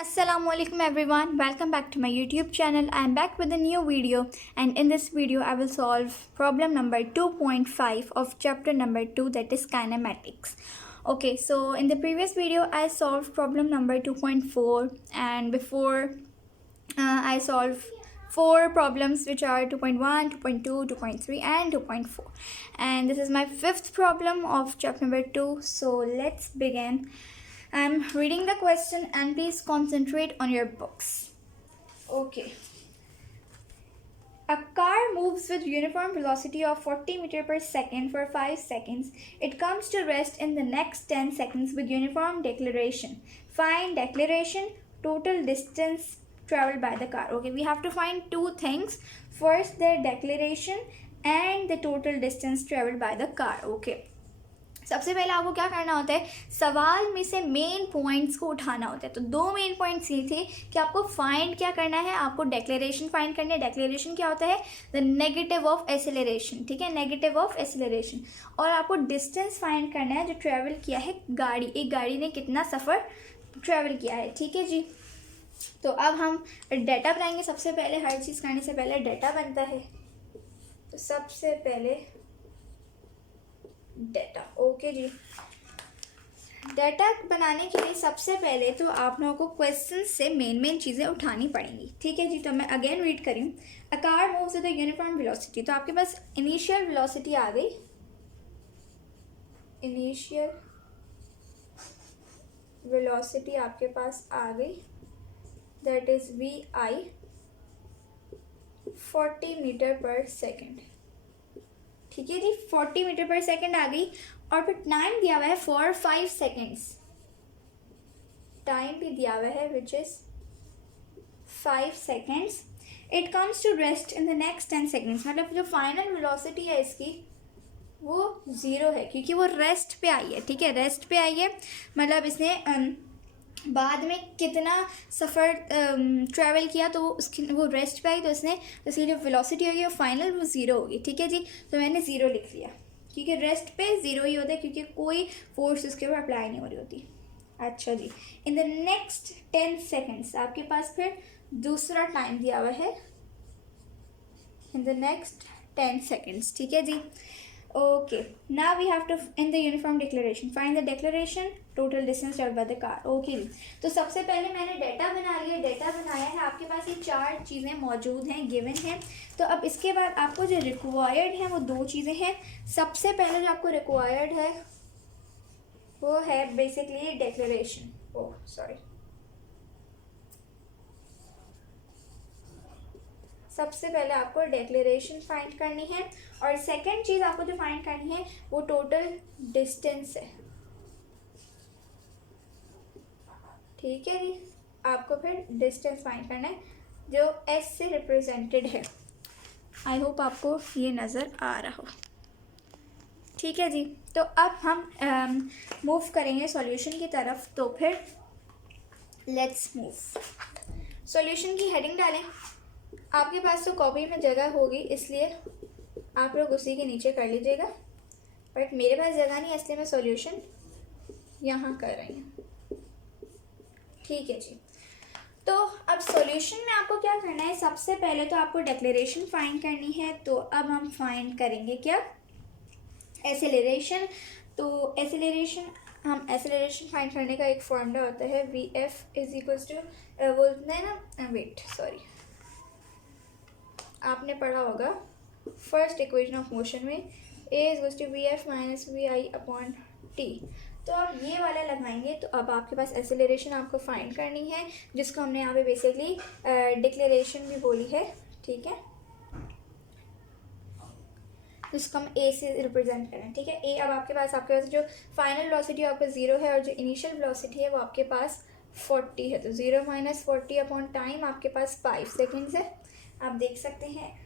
Assalamualaikum everyone, welcome back to my YouTube channel. I am back with a new video, and in this video I will solve problem number 2.5 of chapter number 2, that is kinematics. Okay, so in the previous video I solved problem number 2.4, and before I solved 4 problems which are 2.1, 2.2, 2.3 and 2.4, and this is my 5th problem of chapter number 2. So let's begin. I'm reading the question and please concentrate on your books. Okay. A car moves with uniform velocity of 40 meter per second for 5 seconds. It comes to rest in the next 10 seconds with uniform deceleration. Find deceleration, total distance traveled by the car. Okay, we have to find two things. First, their deceleration and the total distance traveled by the car. Okay. सबसे पहले आपको क्या करना होता है, सवाल में से मेन पॉइंट्स को उठाना होता है. तो दो मेन पॉइंट्स ये थे कि आपको फाइंड क्या करना है, आपको डेक्लेरेशन फाइंड करनी है. डेक्लेरेशन क्या होता है, द नेगेटिव ऑफ एसेलरेशन. ठीक है, नेगेटिव ऑफ एसेलरेशन. और आपको डिस्टेंस फाइंड करना है जो ट्रैवल किया है गाड़ी, एक गाड़ी ने कितना सफ़र ट्रैवल किया है. ठीक है जी. तो अब हम डाटा बनाएंगे. सबसे पहले हर चीज़ करने से पहले डाटा बनता है. तो सबसे पहले डाटा. ओके जी. डाटा बनाने के लिए सबसे पहले तो आप लोगों को क्वेश्चन से मेन चीज़ें उठानी पड़ेंगी. ठीक है जी. तो मैं अगेन रीड करी हूँ. A car moves with a uniform velocity. तो आपके पास इनिशियल वेलोसिटी आ गई. इनिशियल वेलोसिटी आपके पास आ गई, that is V I 40 metre per second. ठीक है जी. 40 मीटर पर सेकेंड आ गई. और फिर टाइम दिया हुआ है फॉर 5 सेकेंड्स. टाइम भी दिया हुआ है which is 5 seconds. It comes to rest in the next 10 seconds. मतलब जो फाइनल वेलोसिटी है इसकी वो 0 है क्योंकि वो रेस्ट पे आई है. ठीक है, रेस्ट पे आई है. मतलब इसने बाद में कितना सफ़र ट्रैवल किया तो उसकी वो रेस्ट पे आई, तो उसकी जो वेलोसिटी होगी वो फाइनल वो 0 होगी. ठीक है जी. तो मैंने 0 लिख लिया क्योंकि रेस्ट पे 0 ही होता है क्योंकि कोई फोर्स उसके ऊपर अप्लाई नहीं हो रही होती. अच्छा जी. इन द नेक्स्ट 10 सेकेंड्स आपके पास फिर दूसरा टाइम दिया हुआ है. In the next 10 seconds. ठीक है जी. Okay, now we have to in the uniform declaration find the declaration, total distance travelled by the car. Okay जी. तो सबसे पहले मैंने डाटा बना लिया. डाटा बनाया है. आपके पास ये 4 चीज़ें मौजूद हैं, गिवन हैं. तो अब इसके बाद आपको जो रिक्वायर्ड है वो 2 चीज़ें हैं. सबसे पहले जो आपको रिक्वायर्ड है वो है बेसिकली डिक्लेरेशन. ओह सॉरी, सबसे पहले आपको डिक्लेरेशन फाइंड करनी है. और सेकंड चीज़ आपको जो फाइंड करनी है वो टोटल डिस्टेंस है. ठीक है जी. आपको फिर डिस्टेंस फाइंड करना है जो एस से रिप्रेजेंटेड है. आई होप आपको ये नज़र आ रहा हो. ठीक है जी. तो अब हम मूव करेंगे सॉल्यूशन की तरफ. तो फिर लेट्स मूव. सॉल्यूशन की हेडिंग डालें. आपके पास तो कॉपी में जगह होगी इसलिए आप लोग उसी के नीचे कर लीजिएगा, बट मेरे पास जगह नहीं है इसलिए मैं सॉल्यूशन यहाँ कर रही हूँ. ठीक है जी. तो अब सॉल्यूशन में आपको क्या करना है, सबसे पहले तो आपको डिक्लेरेशन फाइंड करनी है. तो अब हम फाइंड करेंगे क्या, एसेलरेशन. तो एसेलरेशन फाइंड करने का एक फॉर्मूला होता है V F is equals to, बोलते हैं ना, वेट सॉरी, आपने पढ़ा होगा फर्स्ट इक्वेशन ऑफ मोशन में, a is equals to v f minus v i upon t. तो आप ये वाला लगाएंगे. तो अब आपके पास एसेलरेशन आपको फाइंड करनी है जिसको हमने यहाँ पे बेसिकली डिक्लेरेशन भी बोली है. ठीक है, जिसको हम ए से रिप्रेजेंट करें. ठीक है, ए. अब आपके पास जो फाइनल वेलोसिटी आपका 0 है और जो इनिशियल वेलोसिटी है वो आपके पास 40 है. तो 0 माइनस 40 अपॉन टाइम आपके पास 5 सेकेंड्स है. आप देख सकते हैं.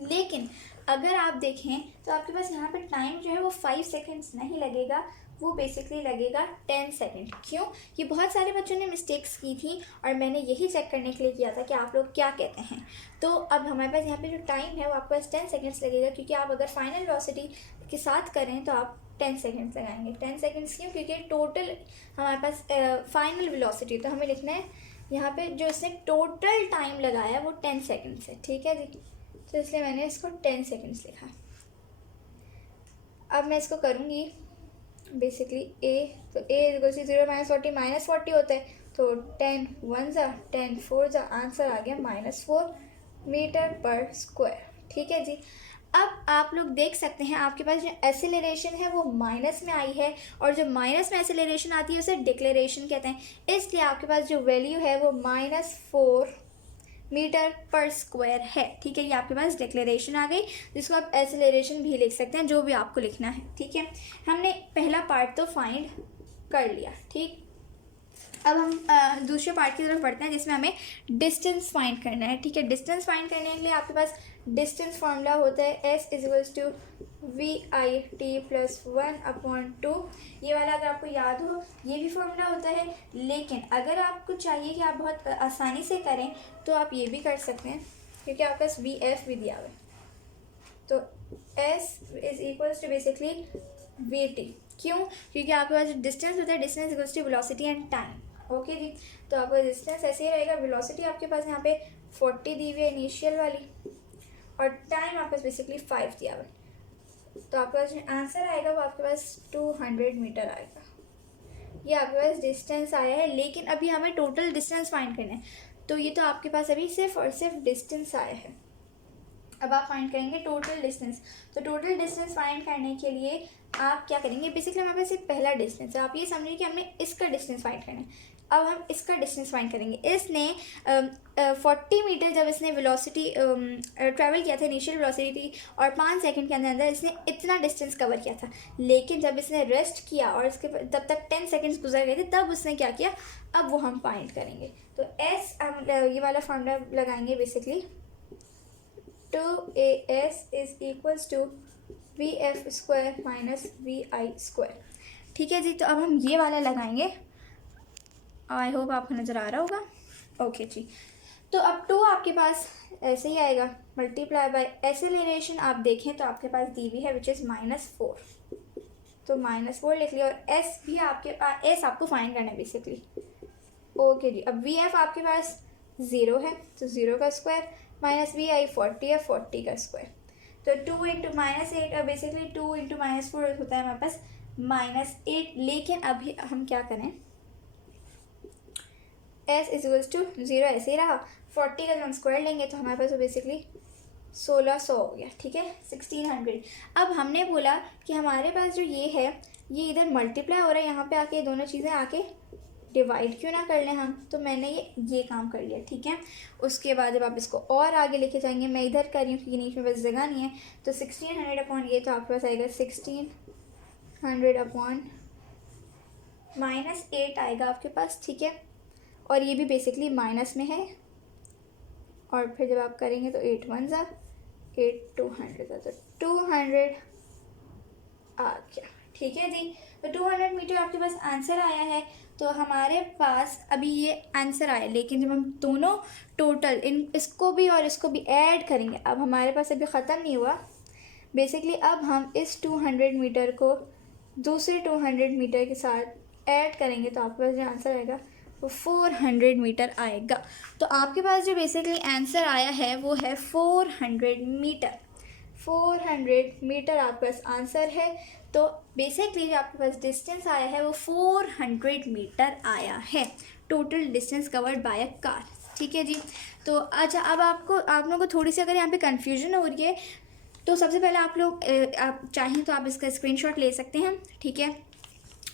लेकिन अगर आप देखें तो आपके पास यहाँ पे टाइम जो है वो 5 सेकेंड्स नहीं लगेगा, वो बेसिकली लगेगा 10 सेकेंड. क्यों? ये बहुत सारे बच्चों ने मिस्टेक्स की थी और मैंने यही चेक करने के लिए किया था कि आप लोग क्या कहते हैं. तो अब हमारे पास यहाँ पे जो टाइम है वो आपके पास 10 सेकेंड्स लगेगा क्योंकि आप अगर फाइनल वेलोसिटी के साथ करें तो आप 10 सेकेंड्स लगाएंगे। 10 सेकेंड्स क्यों? क्योंकि टोटल हमारे पास फाइनल वेलोसिटी, तो हमें लिखना है यहाँ पे जो इसने टोटल टाइम लगाया वो 10 सेकेंड्स है, ठीक है जी। तो इसलिए मैंने इसको 10 सेकेंड्स लिखा। अब मैं इसको करूँगी बेसिकली ए, तो ए इक्वल टू 0 माइनस 40 होता है, तो 10 1 ज़ा 10 4 ज़ा, आंसर आ गया -4 मीटर पर स्क्वायर, ठीक है जी। अब आप लोग देख सकते हैं आपके पास जो एसिलरेशन है वो माइनस में आई है, और जो माइनस में एसिलरेशन आती है उसे डिक्लेरेशन कहते हैं, इसलिए आपके पास जो वैल्यू है वो -4 मीटर पर स्क्वायर है, ठीक है। ये आपके पास डिक्लेरेशन आ गई, जिसको आप एसिलरेशन भी लिख सकते हैं, जो भी आपको लिखना है, ठीक है। हमने पहला पार्ट तो फाइंड कर लिया, ठीक। अब हम दूसरे पार्ट की तरफ बढ़ते हैं, जिसमें हमें डिस्टेंस फाइंड करना है, ठीक है। डिस्टेंस फाइंड करने के लिए आपके पास डिस्टेंस फार्मूला होता है S = VIT + 1/2। ये वाला अगर आपको याद हो, ये भी फार्मूला होता है, लेकिन अगर आपको चाहिए कि आप बहुत आसानी से करें तो आप ये भी कर सकते हैं, क्योंकि आपके पास VF भी दिया हुआ है। तो S = बेसिकली VT, क्यों? क्योंकि आपके पास जो डिस्टेंस होता है, distance = velocity and time, okay जी। तो आपका डिस्टेंस ऐसे ही रहेगा, वेलोसिटी आपके पास यहाँ पे 40 दी हुई है इनिशियल वाली, और टाइम आपके पास बेसिकली 5 दिया हुआ है। तो आपके पास जो आंसर आएगा वो आपके पास 200 मीटर आएगा। ये आपके पास डिस्टेंस आया है, लेकिन अभी हमें टोटल डिस्टेंस फाइंड करना है, तो ये तो आपके पास अभी सिर्फ और सिर्फ डिस्टेंस आया है। अब आप फाइंड करेंगे टोटल डिस्टेंस। तो टोटल डिस्टेंस फाइंड करने के लिए आप क्या करेंगे, बेसिकली हमारे पास सिर्फ पहला डिस्टेंस है, आप ये समझिए कि हमने इसका डिस्टेंस फाइंड करना है। अब हम इसका डिस्टेंस फाइंड करेंगे। इसने 40 मीटर जब इसने वेलोसिटी ट्रैवल किया था, इनिशियल वेलोसिटी थी, और 5 सेकंड के अंदर अंदर इसने इतना डिस्टेंस कवर किया था, लेकिन जब इसने रेस्ट किया और इसके तब तक 10 सेकंड्स गुजर गए थे, तब उसने क्या किया, अब वो हम फाइंड करेंगे। तो एस हम ये वाला फार्मूला लगाएंगे, बेसिकली 2AS = VF² - VI², ठीक है जी। तो अब हम ये वाला लगाएंगे, आई होप आपको नज़र आ रहा होगा, ओके जी। तो अब 2 आपके पास ऐसे ही आएगा, मल्टीप्लाई बाय एसिलरेशन आप देखें तो आपके पास दी हुई है विच इज़ -4, तो -4 लिख लिया, और एस भी आपके पास, एस आपको फाइंड करना है बेसिकली, ओके जी। अब VF आपके पास 0 है, तो 0 का स्क्वायर, -VI 40 है, 40 का स्क्वायर, तो 2 × -8, बेसिकली 2 × -4 होता है हमारे पास -8। लेकिन अभी हम क्या करें, S = 0 ऐसे ही रहा, 40 का जब हम स्क्वायर लेंगे तो हमारे पास तो बेसिकली 1600 हो गया, ठीक है, 1600। अब हमने बोला कि हमारे पास जो ये है, ये इधर मल्टीप्लाई हो रहा है, यहाँ पे आके दोनों चीज़ें आके डिवाइड क्यों ना कर लें हम, तो मैंने ये काम कर लिया, ठीक है। उसके बाद जब आप इसको और आगे लेके जाएंगे, मैं इधर कर रही हूँ क्योंकि नीचे में बस जगह नहीं है, तो 1600 ये, तो आपके पास आएगा 1600 -8 आएगा आपके पास, ठीक है। और ये भी बेसिकली माइनस में है, और फिर जब आप करेंगे तो 8 1 ज़ा 8 200 ज़ा, तो 200 आ गया, ठीक है जी। तो 200 मीटर आपके पास आंसर आया है। तो हमारे पास अभी ये आंसर आया, लेकिन जब हम दोनों टोटल इसको भी और इसको भी ऐड करेंगे, अब हमारे पास अभी ख़त्म नहीं हुआ, बेसिकली अब हम इस 200 मीटर को दूसरे 200 मीटर के साथ ऐड करेंगे, तो आपके पास जो आंसर आएगा वो 400 मीटर आएगा। तो आपके पास जो बेसिकली आंसर आया है वो है 400 मीटर। 400 मीटर आपके पास आंसर है। तो बेसिकली जो आपके पास डिस्टेंस आया है वो 400 मीटर आया है, total distance covered by a car, ठीक है जी। तो अच्छा, अब आप लोगों को थोड़ी सी अगर यहाँ पे कन्फ्यूजन हो रही है, तो सबसे पहले आप लोग आप चाहें तो आप इसका स्क्रीनशॉट ले सकते हैं, ठीक है।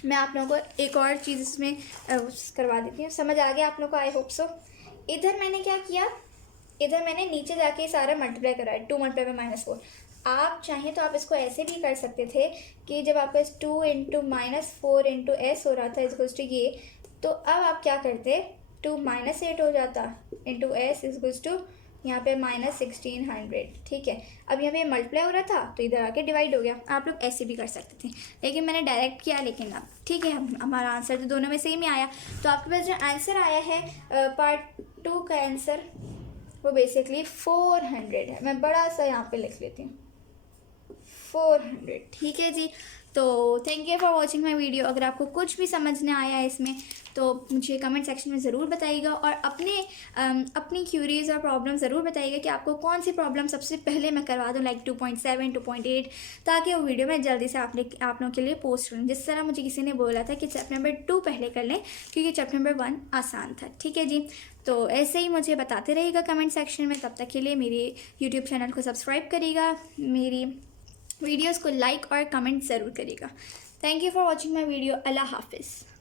मैं आप लोगों को एक और चीज़ इसमें करवा देती हूँ, समझ आ गया आप लोगों को, आई होप सो। इधर मैंने क्या किया, इधर मैंने नीचे जाके सारा मल्टीप्लाई करा है, 2 × -4। आप चाहें तो आप इसको ऐसे भी कर सकते थे कि जब आपका 2 × -4 × S हो रहा था इस ये, तो अब आप क्या करते, 2 -8 हो जाता इंटू S इज यहाँ पे -1600, ठीक है। अब यहाँ पे मल्टीप्लाई हो रहा था तो इधर आके डिवाइड हो गया। आप लोग ऐसे भी कर सकते थे, लेकिन मैंने डायरेक्ट किया, लेकिन अब ठीक है, हमारा आंसर तो दोनों में सेम ही आया। तो आपके पास जो आंसर आया है पार्ट 2 का आंसर वो बेसिकली 400 है। मैं बड़ा सा यहाँ पे लिख लेती हूँ, 400, ठीक है जी। तो thank you for watching my video. अगर आपको कुछ भी समझ नहीं आया है इसमें तो मुझे कमेंट सेक्शन में ज़रूर बताइएगा, और अपनी क्यूरीज और प्रॉब्लम ज़रूर बताइएगा कि आपको कौन सी प्रॉब्लम सबसे पहले मैं करवा दूँ, लाइक 2.7 2.8, ताकि वो वीडियो मैं जल्दी से आप लोगों के लिए पोस्ट करूँ। जिस तरह मुझे किसी ने बोला था कि चैप्टर नंबर 2 पहले कर लें क्योंकि चैप्टर नंबर 1 आसान था। ठीक है जी, तो ऐसे ही मुझे बताते रहिएगा कमेंट सेक्शन में। तब तक के लिए मेरे यूट्यूब चैनल को सब्सक्राइब करिएगा, मेरी वीडियोस को लाइक और कमेंट ज़रूर करिएगा। Thank you for watching my video. अल्लाह हाफिज़।